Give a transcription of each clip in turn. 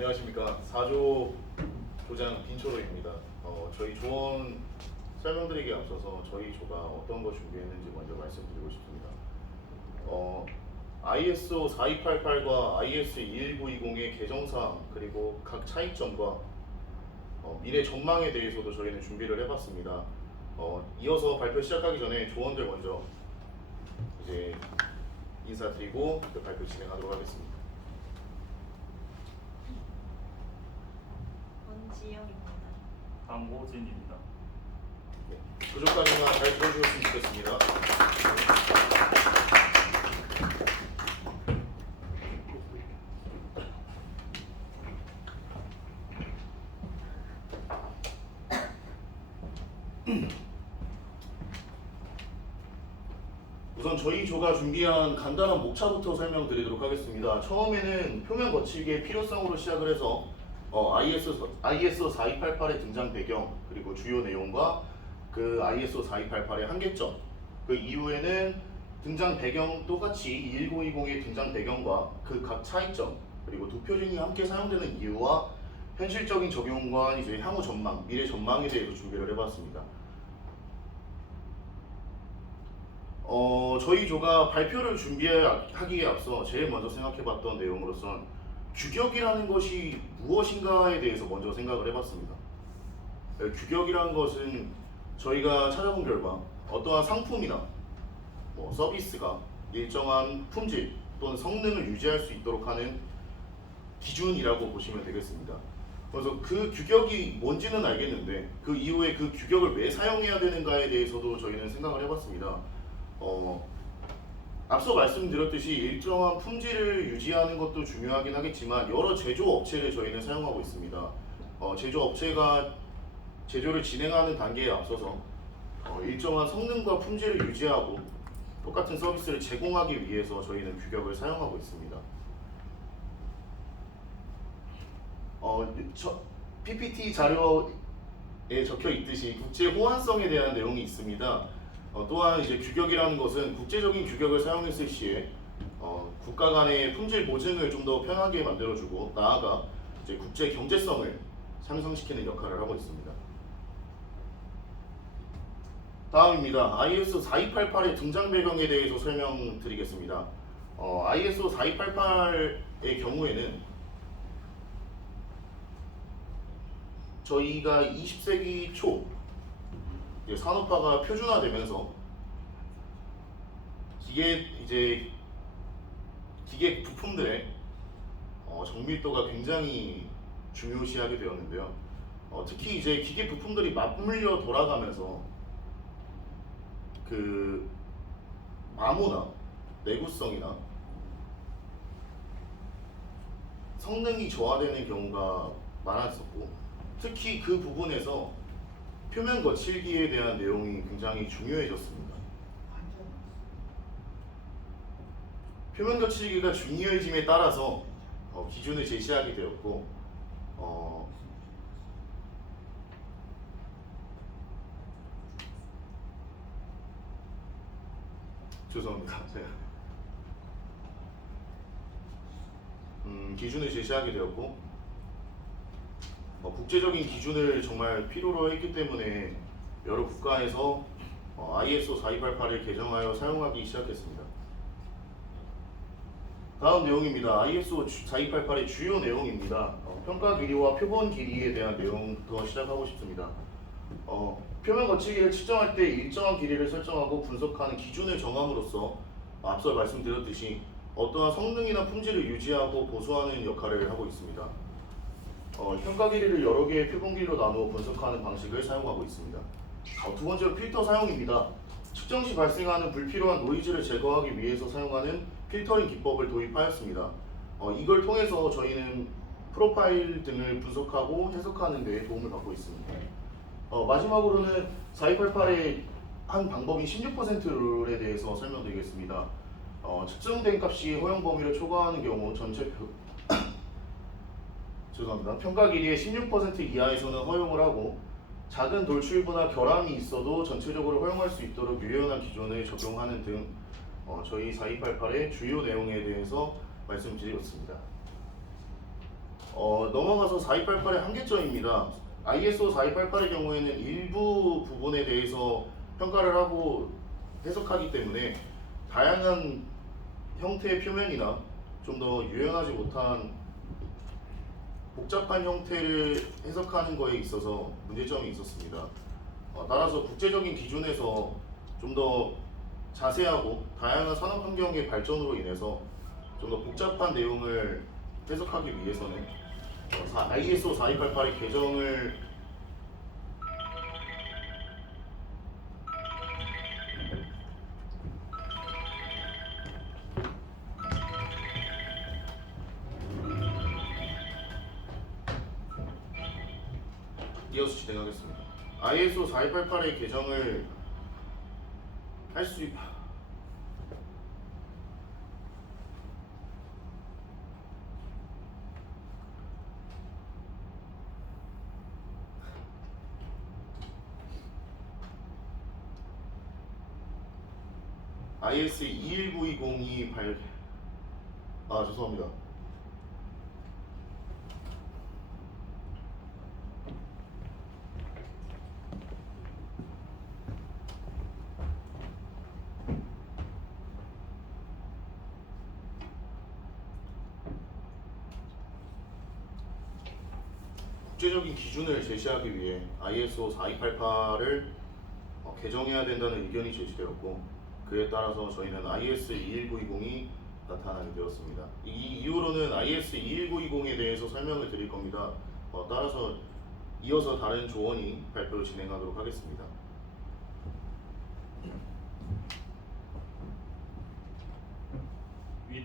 안녕하십니까. 4조 조장 빈초로입니다. 저희 조언 설명드리기에 앞서서 저희 조가 어떤 거 준비했는지 먼저 말씀드리고 싶습니다. ISO 4288과 IS 21920의 개정사항 그리고 각 차이점과 미래 전망에 대해서도 저희는 준비를 해봤습니다. 이어서 발표 시작하기 전에 조언들 먼저 이제 인사드리고 그 발표 진행하도록 하겠습니다. 권지영입니다. 강호진입니다. 네, 부족하지만 잘 들어주셨으면 좋겠습니다. 우선 저희 조가 준비한 간단한 목차부터 설명드리도록 하겠습니다. 처음에는 표면 거치기의 필요성으로 시작을 해서 ISO 4288의 등장 배경 그리고 주요 내용과 그 ISO 4288의 한계점, 그 이후에는 등장 배경 똑같이 21920의 등장 배경과 그 각 차이점 그리고 두 표준이 함께 사용되는 이유와 현실적인 적용과 이제 향후 전망, 미래 전망에 대해서 준비를 해봤습니다. 저희 조가 발표를 준비하기에 앞서 제일 먼저 생각해봤던 내용으로선 규격이라는 것이 무엇인가에 대해서 먼저 생각을 해봤습니다. 규격이라는 것은 저희가 찾아본 결과 어떠한 상품이나 서비스가 일정한 품질 또는 성능을 유지할 수 있도록 하는 기준이라고 보시면 되겠습니다. 그래서 그 규격이 뭔지는 알겠는데 그 이후에 그 규격을 왜 사용해야 되는가에 대해서도 저희는 생각을 해봤습니다. 앞서 말씀드렸듯이 일정한 품질을 유지하는 것도 중요하긴 하겠지만 여러 제조업체를 저희는 사용하고 있습니다. 제조업체가 제조를 진행하는 단계에 앞서서 일정한 성능과 품질을 유지하고 똑같은 서비스를 제공하기 위해서 저희는 규격을 사용하고 있습니다. PPT 자료에 적혀 있듯이 국제 호환성에 대한 내용이 있습니다. 또한 이제 규격이라는 것은 국제적인 규격을 사용했을 시에 국가 간의 품질 보증을 좀 더 편하게 만들어주고 나아가 이제 국제 경제성을 상승시키는 역할을 하고 있습니다. 다음입니다. ISO 4288의 등장 배경에 대해서 설명드리겠습니다. ISO 4288의 경우에는 저희가 20세기 초 산업화가 표준화되면서 기계 부품들의 정밀도가 굉장히 중요시하게 되었는데요. 특히 이제 기계 부품들이 맞물려 돌아가면서 그 마모나 내구성이나 성능이 저하되는 경우가 많았었고, 특히 그 부분에서 표면 거칠기에 대한 내용이 굉장히 중요해졌습니다. 표면 거칠기가 중요해짐에 따라서 기준을 제시하게 되었고, 죄송합니다. 제가 기준을 제시하게 되었고, 국제적인 기준을 정말 필요로 했기 때문에 여러 국가에서 ISO 4288을 개정하여 사용하기 시작했습니다. 다음 내용입니다. ISO 4288의 주요 내용입니다. 평가 길이와 표본 길이에 대한 내용부터 시작하고 싶습니다. 표면 거치기를 측정할 때 일정한 길이를 설정하고 분석하는 기준을 정함으로써 앞서 말씀드렸듯이 어떠한 성능이나 품질을 유지하고 보수하는 역할을 하고 있습니다. 평가 길이를 여러 개의 표본 길이로 나누어 분석하는 방식을 사용하고 있습니다. 두 번째로 필터 사용입니다. 측정 시 발생하는 불필요한 노이즈를 제거하기 위해서 사용하는 필터링 기법을 도입하였습니다. 이걸 통해서 저희는 프로파일 등을 분석하고 해석하는 데 도움을 받고 있습니다. 마지막으로는 4288의 한 방법인 16%룰에 대해서 설명드리겠습니다. 측정된 값이 허용 범위를 초과하는 경우 전체 평가 길이의 16% 이하에서는 허용을 하고 작은 돌출부나 결함이 있어도 전체적으로 허용할 수 있도록 유연한 기준을 적용하는 등 저희 4288의 주요 내용에 대해서 말씀드렸습니다. 넘어가서 4288의 한계점입니다. ISO 4288의 경우에는 일부 부분에 대해서 평가를 하고 해석하기 때문에 다양한 형태의 표면이나 좀 더 유연하지 못한 복잡한 형태를 해석하는 거에 있어서 문제점이 있었습니다. 따라서 국제적인 기준에서 좀 더 자세하고 다양한 산업 환경의 발전으로 인해서 좀 더 복잡한 내용을 해석하기 위해서는 ISO 4288의 개정을 이어서 진행하겠습니다. ISO 4288의 개정을 할 수 있... IS 21920이 죄송합니다. 국제적인 기준을 제시하기 위해 ISO 4288을 개정해야 된다는 의견이 제시되었고, 그에 따라서 저희는 IS 21920이 나타나게 되었습니다. 이 이후로는 IS 21920에 대해서 설명을 드릴 겁니다. 따라서 이어서 다른 조언이 발표를 진행하도록 하겠습니다. 위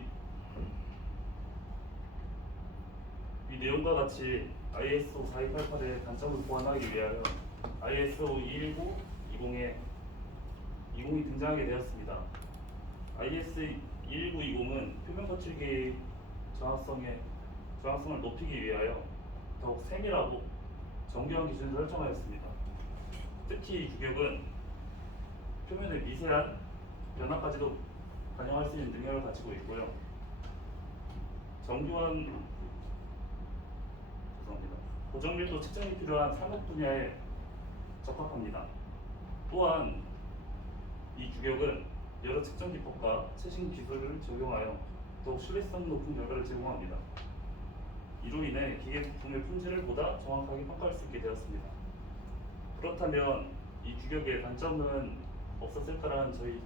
내용과 같이 ISO 4288의 단점을 보완하기 위하여 ISO 21920에 20이 등장하게 되었습니다. IS 21920은 표면 거칠기 정확성을 높이기 위하여 더욱 세밀하고 정교한 기준을 설정하였습니다. 특히 이 규격은 표면의 미세한 변화까지도 반영할 수 있는 능력을 가지고 있고요. 고정밀도 측정이 필요한 산업 분야에 적합합니다. 또한 이 규격은 여러 측정 기법과 최신 기술을 적용하여 더욱 신뢰성 높은 결과를 제공합니다. 이로 인해 기계 부품의 품질을 보다 정확하게 평가할 수 있게 되었습니다. 그렇다면 이 규격의 단점은 없었을까라는 저의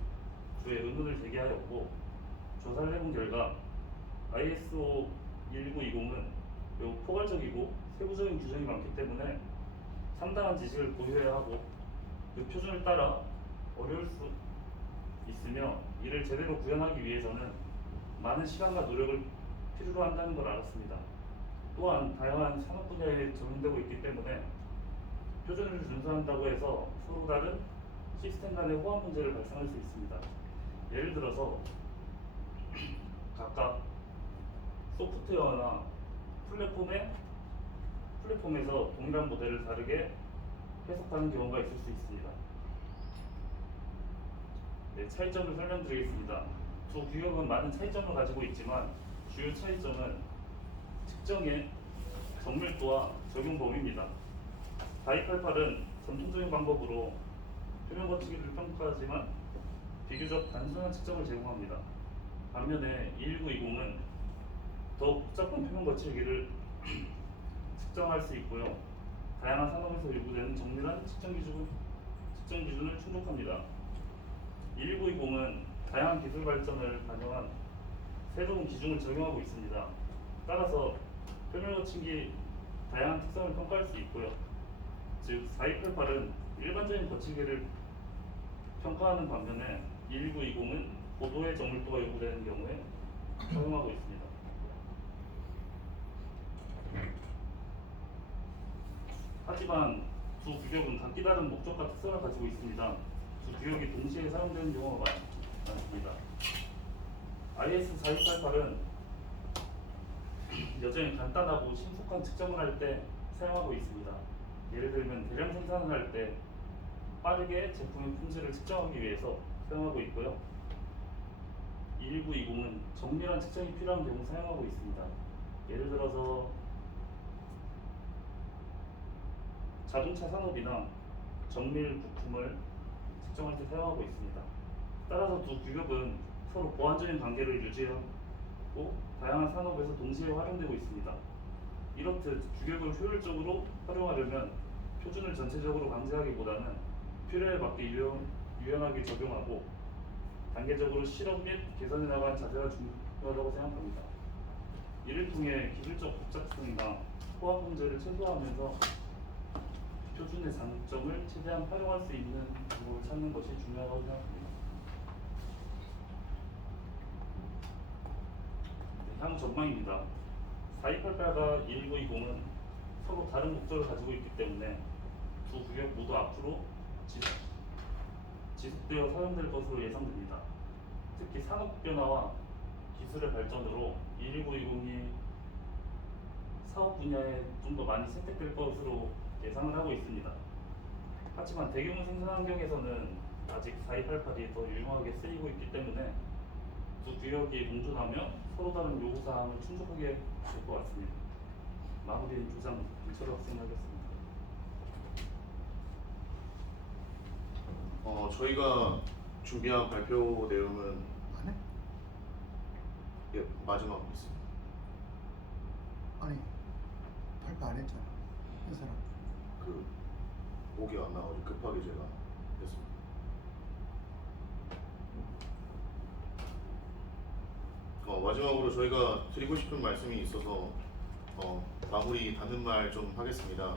의문을 제기하였고, 조사를 해본 결과 ISO 11920은 매우 포괄적이고 세부적인 규정이 많기 때문에 상당한 지식을 보유해야 하고 그 표준을 따라 어려울 수 있으며, 이를 제대로 구현하기 위해서는 많은 시간과 노력을 필요로 한다는 걸 알았습니다. 또한 다양한 산업 분야에 적용되고 있기 때문에 표준을 준수한다고 해서 서로 다른 시스템 간의 호환 문제를 발생할 수 있습니다. 예를 들어서 각각 소프트웨어나 플랫폼에서 동일한 모델을 다르게 해석하는 경우가 있을 수 있습니다. 네, 차이점을 설명드리겠습니다. 두 규격은 많은 차이점을 가지고 있지만 주요 차이점은 측정의 정밀도와 적용 범위입니다. 4288은 전통적인 방법으로 표면 거치기를 평가하지만 비교적 단순한 측정을 제공합니다. 반면에 21920은 더욱 복잡한 표면 거치기를 측정할 수 있고요. 다양한 산업에서 요구되는 정밀한 측정 기준을 충족합니다. 21920은 다양한 기술 발전을 반영한 새로운 기준을 적용하고 있습니다. 따라서 표면 거치기 다양한 특성을 평가할 수 있고요. 즉 4288은 일반적인 거치기를 평가하는 반면에 21920은 고도의 정밀도가 요구되는 경우에 사용하고 있습니다. 하지만 두 규격은 각기 다른 목적과 특성을 가지고 있습니다. 두 규격이 동시에 사용되는 경우가 많습니다. IS 4288은 여전히 간단하고 신속한 측정을 할 때 사용하고 있습니다. 예를 들면 대량 생산을 할 때 빠르게 제품의 품질을 측정하기 위해서 사용하고 있고요. 21920은 정밀한 측정이 필요한 경우 사용하고 있습니다. 예를 들어서 자동차 산업이나 정밀 부품을 측정할 때 사용하고 있습니다. 따라서 두 규격은 서로 보완적인 관계를 유지하고 다양한 산업에서 동시에 활용되고 있습니다. 이렇듯 규격을 효율적으로 활용하려면 표준을 전체적으로 강제하기보다는 필요에 맞게 유연하게 적용하고 단계적으로 실험 및 개선해 나가는 자세가 중요하다고 생각합니다. 이를 통해 기술적 복잡성이나 포화 문제를 최소화하면서 표준의 장점을 최대한 활용할 수 있는 방법을 찾는 것이 중요하다고 생각합니다. 향후 전망입니다. 4288과 1920은 서로 다른 목적을 가지고 있기 때문에 두 구역 모두 앞으로 지속되어 사용될 것으로 예상됩니다. 특히 산업 변화와 기술의 발전으로 11920이 사업 분야에 좀 더 많이 채택될 것으로 예상을 하고 있습니다. 하지만 대규모 생산 환경에서는 아직 4288이 더 유용하게 쓰이고 있기 때문에 두 구역이 공존하며 서로 다른 요구사항을 충족하게 될 것 같습니다. 마무리는 조장 김철호 학생이었습니다. 저희가 준비한 발표 내용은 안 해? 예, 마지막 있습니다. 아니 발표 안 했잖아 이 사람. 그 목이 안 나가지고 급하게 제가 했습니다. 마지막으로 저희가 드리고 싶은 말씀이 있어서 마무리 닿는 말 좀 하겠습니다.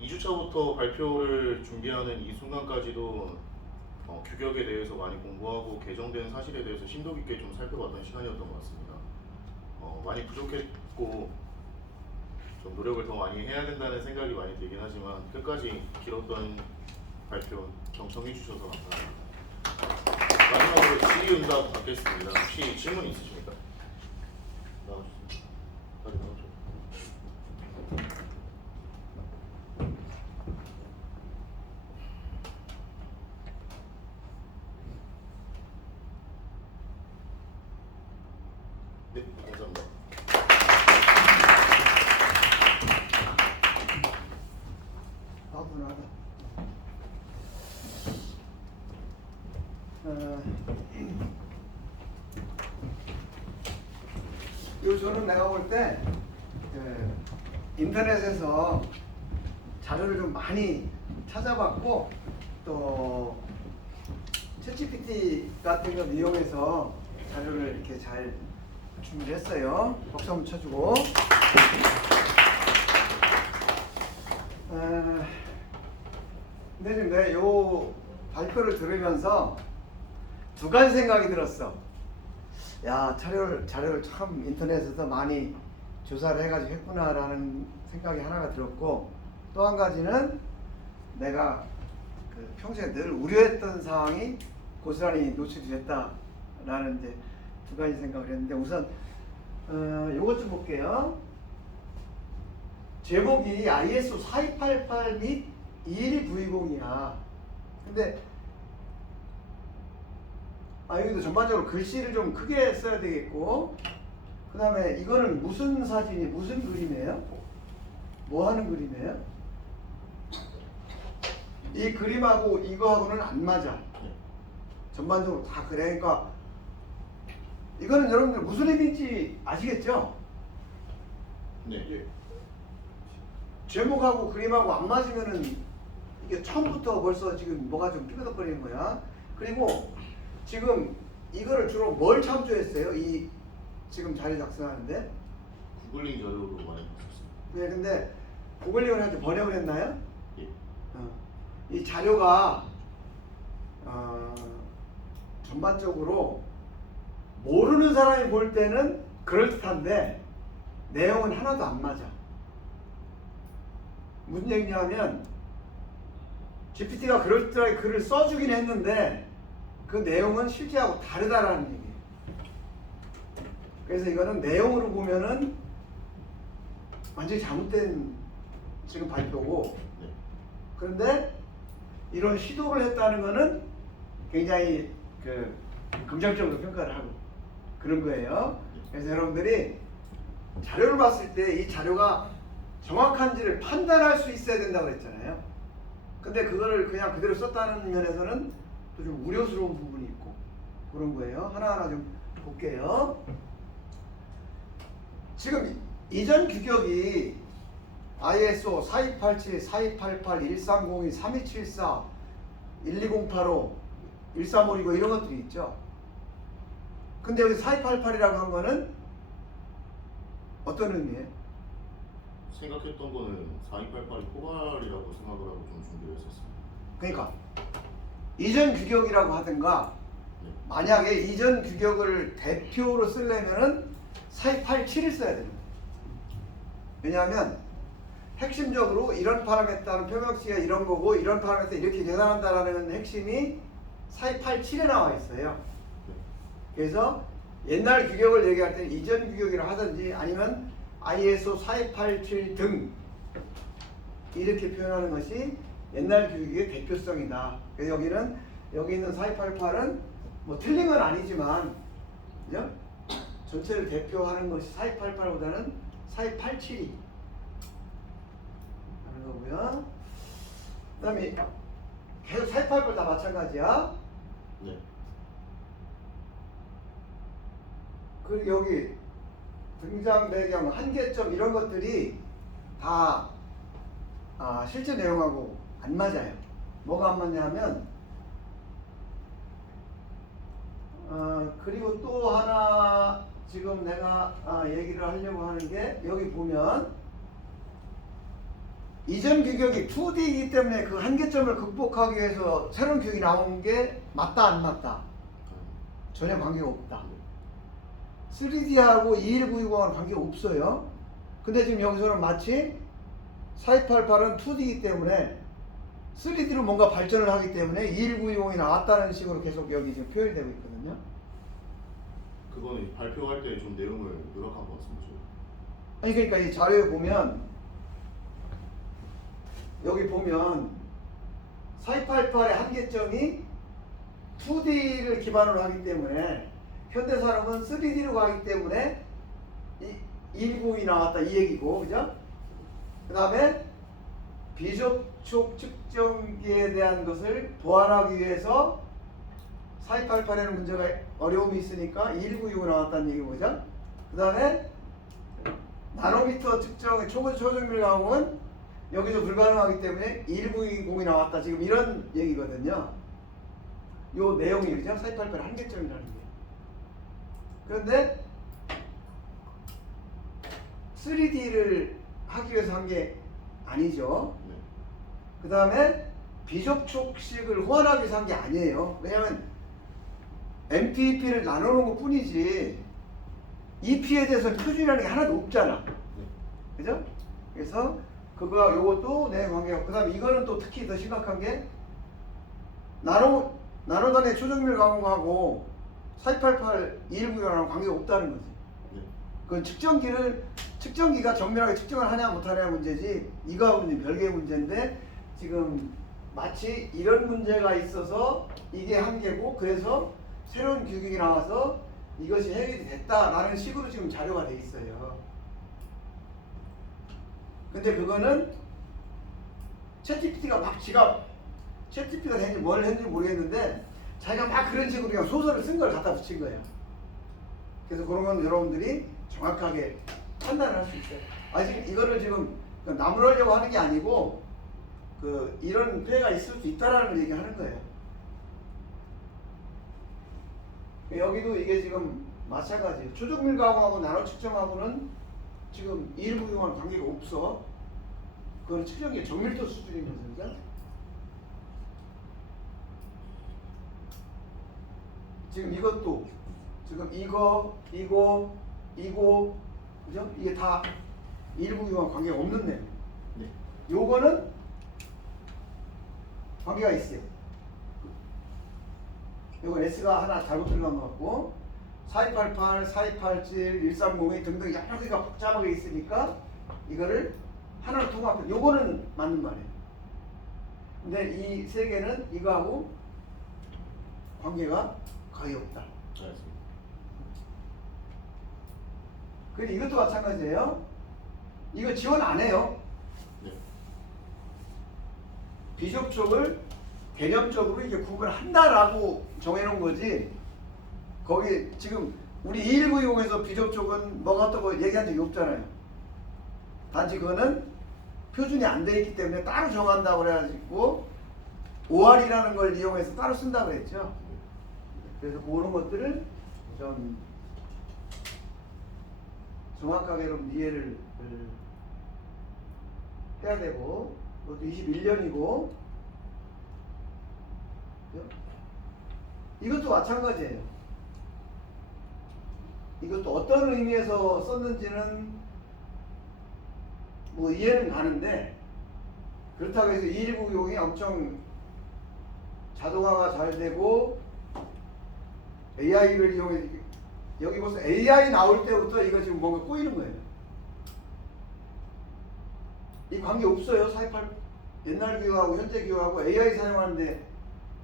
2주차부터 발표를 준비하는 이 순간까지도 규격에 대해서 많이 공부하고 개정된 사실에 대해서 심도 깊게 좀 살펴봤던 시간이었던 것 같습니다. 많이 부족했고 좀 노력을 더 많이 해야 된다는 생각이 많이 들긴 하지만 끝까지 길었던 발표 경청해 주셔서 감사합니다. 마지막으로 질의응답 받겠습니다. 혹시 질문 있으십니까? 나와주세요. 빨리 나와줘. 네, 감사합니다. 나도. 저는 내가 볼 때 인터넷에서 자료를 좀 많이 찾아봤고 또 챗GPT 같은 걸 이용해서 자료를 이렇게 잘 준비했어요. 박수 한번 쳐주고. 근데 지금 내가 요 발표를 들으면서 두 가지 생각이 들었어. 야, 자료를 참 인터넷에서 많이 조사를 해가지고 했구나라는 생각이 하나가 들었고, 또 한 가지는 내가 그 평소에 늘 우려했던 사항이 고스란히 노출이 됐다라는 이제 두 가지 생각을 했는데, 우선 요것 좀 볼게요. 제목이 ISO 4288 및 21920이야. 근데 여기도 전반적으로 글씨를 좀 크게 써야 되겠고, 그 다음에 이거는 무슨 사진이 무슨 그림이에요? 뭐 하는 그림이에요? 이 그림하고 이거하고는 안 맞아. 전반적으로 다 그래. 그러니까 이거는 여러분들 무슨 의미인지 아시겠죠? 네. 제목하고 그림하고 안 맞으면은 이게 처음부터 벌써 지금 뭐가 좀 삐그덕거리는 거야. 그리고 지금 이거를 주로 뭘 참조했어요? 이 지금 자료 작성하는데? 구글링 자료로 많이 봤었습니다. 네, 근데 구글링을 해서 번역을 했나요? 예. 이 자료가 전반적으로 모르는 사람이 볼 때는 그럴듯한데 내용은 하나도 안 맞아. 무슨 얘기냐면 GPT가 그럴듯하게 글을 써주긴 했는데 그 내용은 실제하고 다르다라는 얘기예요. 그래서 이거는 내용으로 보면은 완전히 잘못된 지금 발표고, 네. 그런데 이런 시도를 했다는 거는 굉장히 그 긍정적으로 평가를 하고 그런 거예요. 그래서 여러분들이 자료를 봤을 때 이 자료가 정확한지를 판단할 수 있어야 된다고 그랬잖아요. 근데 그거를 그냥 그대로 썼다는 면에서는 또 좀 우려스러운 부분이 있고 그런 거예요. 하나하나 좀 볼게요. 지금 이전 규격이 ISO 4287, 4288, 1302, 3274, 12085, 1352 이런 것들이 있죠. 근데 여기 4288이라고 한 거는 어떤 의미예요? 생각했던 거는 4288이 포괄이라고 생각을 하고 좀 준비를 했었습니다. 그러니까 이전 규격이라고 하든가 네. 만약에 이전 규격을 대표로 쓰려면은 4287을 써야 되는 거예요. 왜냐하면 핵심적으로 이런 파라미터는 표명치가 이런 거고 이런 파라미터 이렇게 계산한다라는 핵심이 4287에 나와 있어요. 그래서 옛날 규격을 얘기할 때는 이전 규격이라 하든지 아니면 ISO 4287 등 이렇게 표현하는 것이 옛날 규격의 대표성이다. 그래서 여기 있는 4288은 뭐 틀린 건 아니지만 그죠? 전체를 대표하는 것이 4288보다는 4287이 하는 거고요. 그다음에 계속 4288 다 마찬가지야. 네. 그리고 여기 등장 배경, 한계점 이런 것들이 다 실제 내용하고 안 맞아요. 뭐가 안 맞냐면 그리고 또 하나 지금 내가 얘기를 하려고 하는 게 여기 보면 이전 규격이 2D이기 때문에 그 한계점을 극복하기 위해서 새로운 규격이 나온 게 맞다 안 맞다? 전혀 관계가 없다. 3D하고 21920하고는 관계가 없어요. 근데 지금 여기서는 마치 4288은 2D이기 때문에 3D로 뭔가 발전을 하기 때문에 21920이 나왔다는 식으로 계속 여기 지금 표현이 되고 있거든요. 그거는 발표할 때 좀 내용을 요약한 것 같습니다. 아니 그러니까 이 자료에 보면 여기 보면 4288의 한계점이 2D를 기반으로 하기 때문에 현대산업은 3D로 가기 때문에 219이 나왔다 이 얘기고, 그죠? 그 다음에 비접촉 측정기에 대한 것을 보완하기 위해서 4288에는 문제가 어려움이 있으니까 219가 나왔다는 얘기고, 그죠? 그 다음에 나노미터 측정의 초정밀 가공은 여기서 불가능하기 때문에 1920이 나왔다 지금 이런 얘기거든요. 요 내용이, 그죠? 4288 한계점이라는 게. 그런데 3D를 하기 위해서 한 게 아니죠. 네. 그 다음에 비접촉식을 호환하기 위해서 한 게 아니에요. 왜냐하면 MPEP를 나눠놓은 것 뿐이지 EP에 대해서는 표준이라는 게 하나도 없잖아. 그죠? 그래서 그거와 요것도 내 관계가. 그 다음에 이거는 또 특히 더 심각한 게 나노단의 초정밀 가공하고 4288 219랑 관계가 없다는 거지. 네. 그건 측정기가 정밀하게 측정을 하냐 못하냐 문제지 이거하고는 별개의 문제인데 지금 마치 이런 문제가 있어서 이게 한계고 그래서 새로운 규격이 나와서 이것이 해결이 됐다라는 식으로 지금 자료가 돼 있어요. 근데 그거는 챗GPT가 막 지가 챗GPT가 된지 뭘 했는지 모르겠는데 자기가 막 그런 식으로 그냥 소설을 쓴 걸 갖다 붙인 거예요. 그래서 그런 건 여러분들이 정확하게 판단을 할 수 있어요. 지금 이거를 지금 나무라려고 하는 게 아니고 이런 폐해가 있을 수 있다라는 걸 얘기하는 거예요. 여기도 이게 지금 마찬가지예요. 초정밀 가공하고 나노 측정하고는 지금 219와 관계가 없어. 그건 측정기 정밀도 수준이면서. 지금 이것도 지금 이거 그죠? 이게 다 219와 관계가 없는 내용. 네. 요거는 관계가 있어요. 요건 S가 하나 잘못 들어간 것 같고 4288, 4287, 1302 등등 여러 개가 복잡하게 있으니까 이거를 하나로 통합해. 요거는 맞는 말이에요. 근데 이 세 개는 이거하고 관계가 거의 없다. 알겠습니다. 그리고 이것도 마찬가지예요. 이거 지원 안 해요. 네. 비접촉을 개념적으로 이게 구분한다라고 정해놓은 거지. 거기 지금 우리 2190에서 비접촉은 뭐가 어떻고 얘기한 적이 없잖아요. 단지 그거는 표준이 안 돼 있기 때문에 따로 정한다고 그래가지고 OR이라는 걸 이용해서 따로 쓴다고 그랬죠. 그래서 그런 것들을 좀 정확하게 좀 이해를 해야 되고, 그것도 21년이고, 이것도 마찬가지예요. 이것도 어떤 의미에서 썼는지는 뭐 이해는 가는데, 그렇다고 해서 2190이 엄청 자동화가 잘 되고 AI를 이용해, 여기 벌써 AI 나올 때부터 이거 지금 뭔가 꼬이는 거예요. 이 관계 없어요. 428 옛날 기억하고 현재 기억하고 AI 사용하는데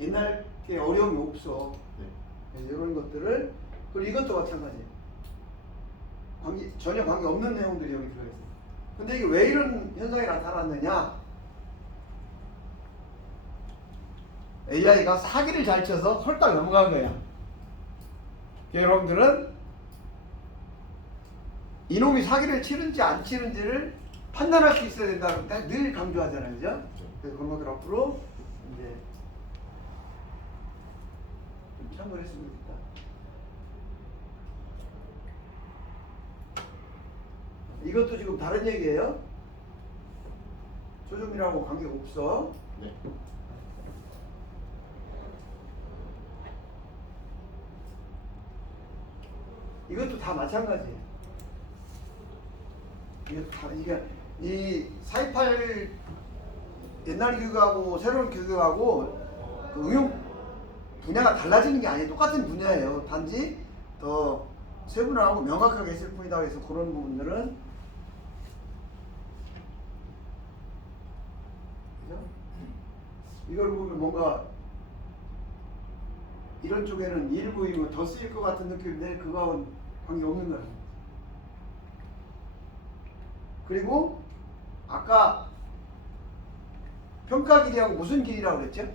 옛날 게 어려움이 없어. 네. 그래서 이런 것들을, 그리고 이것도 마찬가지예요. 전혀 관계 없는 내용들이 여기 들어있어요. 근데 이게 왜 이런 현상이 나타났느냐? AI가 사기를 잘 쳐서 홀딱 넘어간 거야. 여러분들은 이놈이 사기를 치는지 안 치는지를 판단할 수 있어야 된다고 늘 강조하잖아요. 그죠? 그래서 그런 것들 앞으로 이제 좀 참고를 했으면 좋겠다. 이것도 지금 다른 얘기예요. 조정이라고 관계가 없어. 네. 이것도 다 마찬가지예요. 이것도 다, 이게 이 428 옛날 교육하고 새로운 교육하고 그 응용 분야가 달라지는 게 아니에요. 똑같은 분야예요. 단지 더 세분화하고 명확하게 했을 뿐이다. 그래서 그런 부분들은, 그죠? 이걸 보면 뭔가 이런 쪽에는 2190이면 더 쓰일 것 같은 느낌인데 그거하고는 관계없는 거예요. 그리고 아까 평가 길이하고 무슨 길이라고 그랬죠?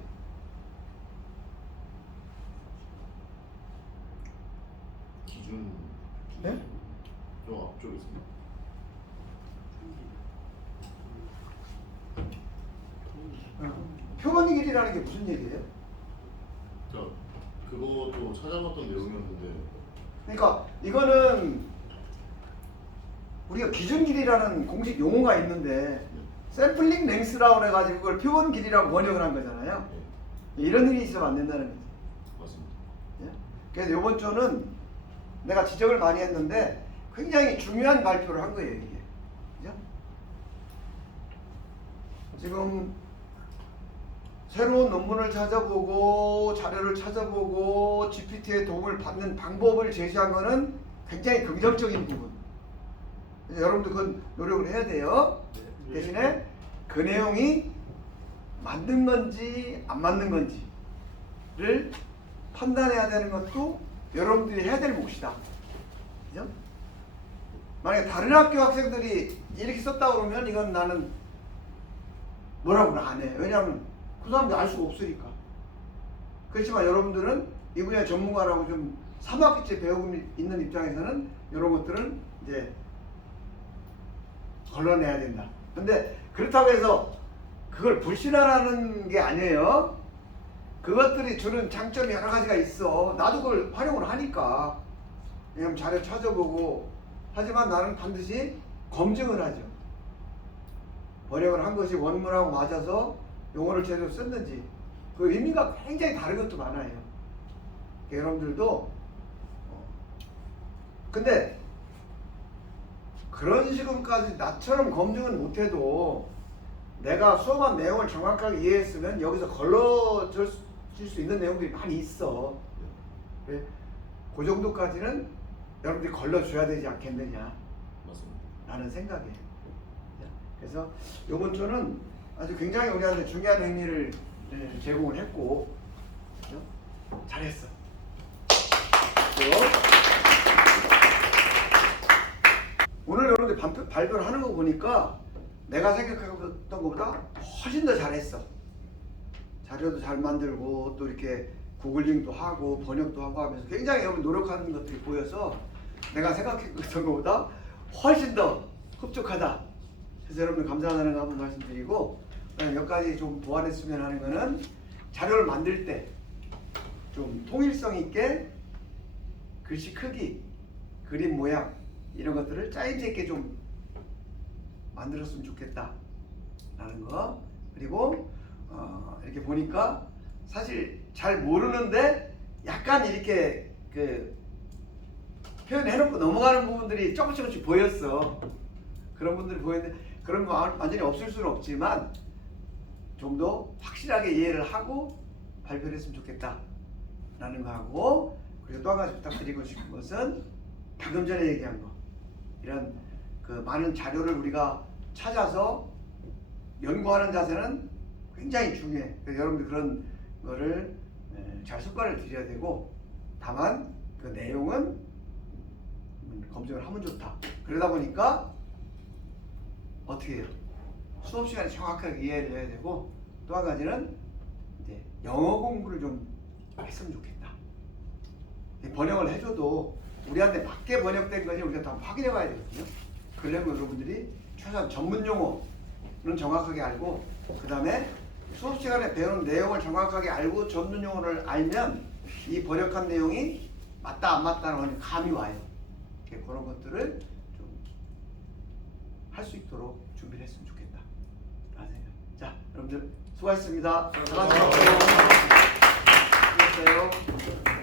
기준. 네? 저 앞쪽에 있습니다. 표본 길이라는 게 무슨 얘기예요? 자, 그것도 찾아봤던 내용이었는데. 그러니까 이거는 우리가 기준 길이라는 공식 용어가 있는데 샘플링 랭스라고 해가지고 그걸 표본 길이라고 번역을 한 거잖아요. 네. 이런 일이 있으면 안 된다는 거죠. 맞습니다. 예? 그래서 이번 주는 내가 지적을 많이 했는데 굉장히 중요한 발표를 한 거예요, 이게. 그죠? 지금 새로운 논문을 찾아보고 자료를 찾아보고 GPT의 도움을 받는 방법을 제시한 거는 굉장히 긍정적인 부분. 그래서 여러분도 그건 노력을 해야 돼요. 네. 대신에 그 내용이 맞는 건지 안 맞는 건지를 판단해야 되는 것도 여러분들이 해야 될 몫이다. 그죠? 만약에 다른 학교 학생들이 이렇게 썼다 그러면 이건 나는 뭐라고는 안 해. 왜냐하면 그 사람들 알 수가 없으니까. 그렇지만 여러분들은 이 분야 전문가라고 좀 3학기째 배우고 있는 입장에서는 이런 것들은 이제 걸러내야 된다. 근데 그렇다고 해서 그걸 불신하라는 게 아니에요. 그것들이 주는 장점이 여러 가지가 있어. 나도 그걸 활용을 하니까. 그냥 자료 찾아보고. 하지만 나는 반드시 검증을 하죠. 번역을 한 것이 원문하고 맞아서 용어를 제대로 썼는지. 그 의미가 굉장히 다른 것도 많아요. 여러분들도 근데 그런 식으로까지 나처럼 검증은 못해도 내가 수업한 내용을 정확하게 이해했으면 여기서 걸러질 수 있는 내용들이 많이 있어. 그 정도까지는 여러분들이 걸러줘야 되지 않겠느냐 맞습니다. 라는 생각이에요. 그래서 이번 주는 아주 굉장히 우리한테 중요한 의미를 제공을 했고, 그죠? 잘했어. 오늘 여러분들 발표를 하는 거 보니까 내가 생각했던 것보다 훨씬 더 잘했어. 자료도 잘 만들고 또 이렇게 구글링도 하고 번역도 하고 하면서 굉장히 여러분 노력하는 것들이 보여서 내가 생각했던 것보다 훨씬 더 흡족하다. 그래서 여러분들 감사하다는 거 한번 말씀드리고, 몇 가지 좀 보완했으면 하는 거는 자료를 만들 때 좀 통일성 있게 글씨 크기, 그림 모양 이런 것들을 짜임새 있게 좀 만들었으면 좋겠다 라는 거. 그리고 이렇게 보니까 사실 잘 모르는데 약간 이렇게 그 표현해놓고 넘어가는 부분들이 조금씩 보였어. 그런 분들이 보였는데 그런 거 완전히 없을 수는 없지만 좀 더 확실하게 이해를 하고 발표를 했으면 좋겠다 라는 거 하고, 그리고 또 한 가지 부탁드리고 싶은 것은 방금 전에 얘기한 거, 이런 그 많은 자료를 우리가 찾아서 연구하는 자세는 굉장히 중요해. 그래서 여러분들 그런 거를 잘 습관을 들여야 되고, 다만 그 내용은 검증을 하면 좋다. 그러다 보니까 어떻게 해요? 수업 시간에 정확하게 이해를 해야 되고, 또 한 가지는 이제 영어 공부를 좀 했으면 좋겠다. 번역을 해줘도 우리한테 맞게 번역된 건지 우리가 다 확인해 봐야 되거든요. 그러려면 여러분들이 최소한 전문 용어는 정확하게 알고, 그 다음에 수업 시간에 배우는 내용을 정확하게 알고 전문 용어를 알면 이 번역한 내용이 맞다 안 맞다는 건 감이 와요. 그런 것들을 좀 할 수 있도록 준비를 했으면 좋겠다. 자, 여러분들 수고하셨습니다. 다 같이 박수. 수고했어요.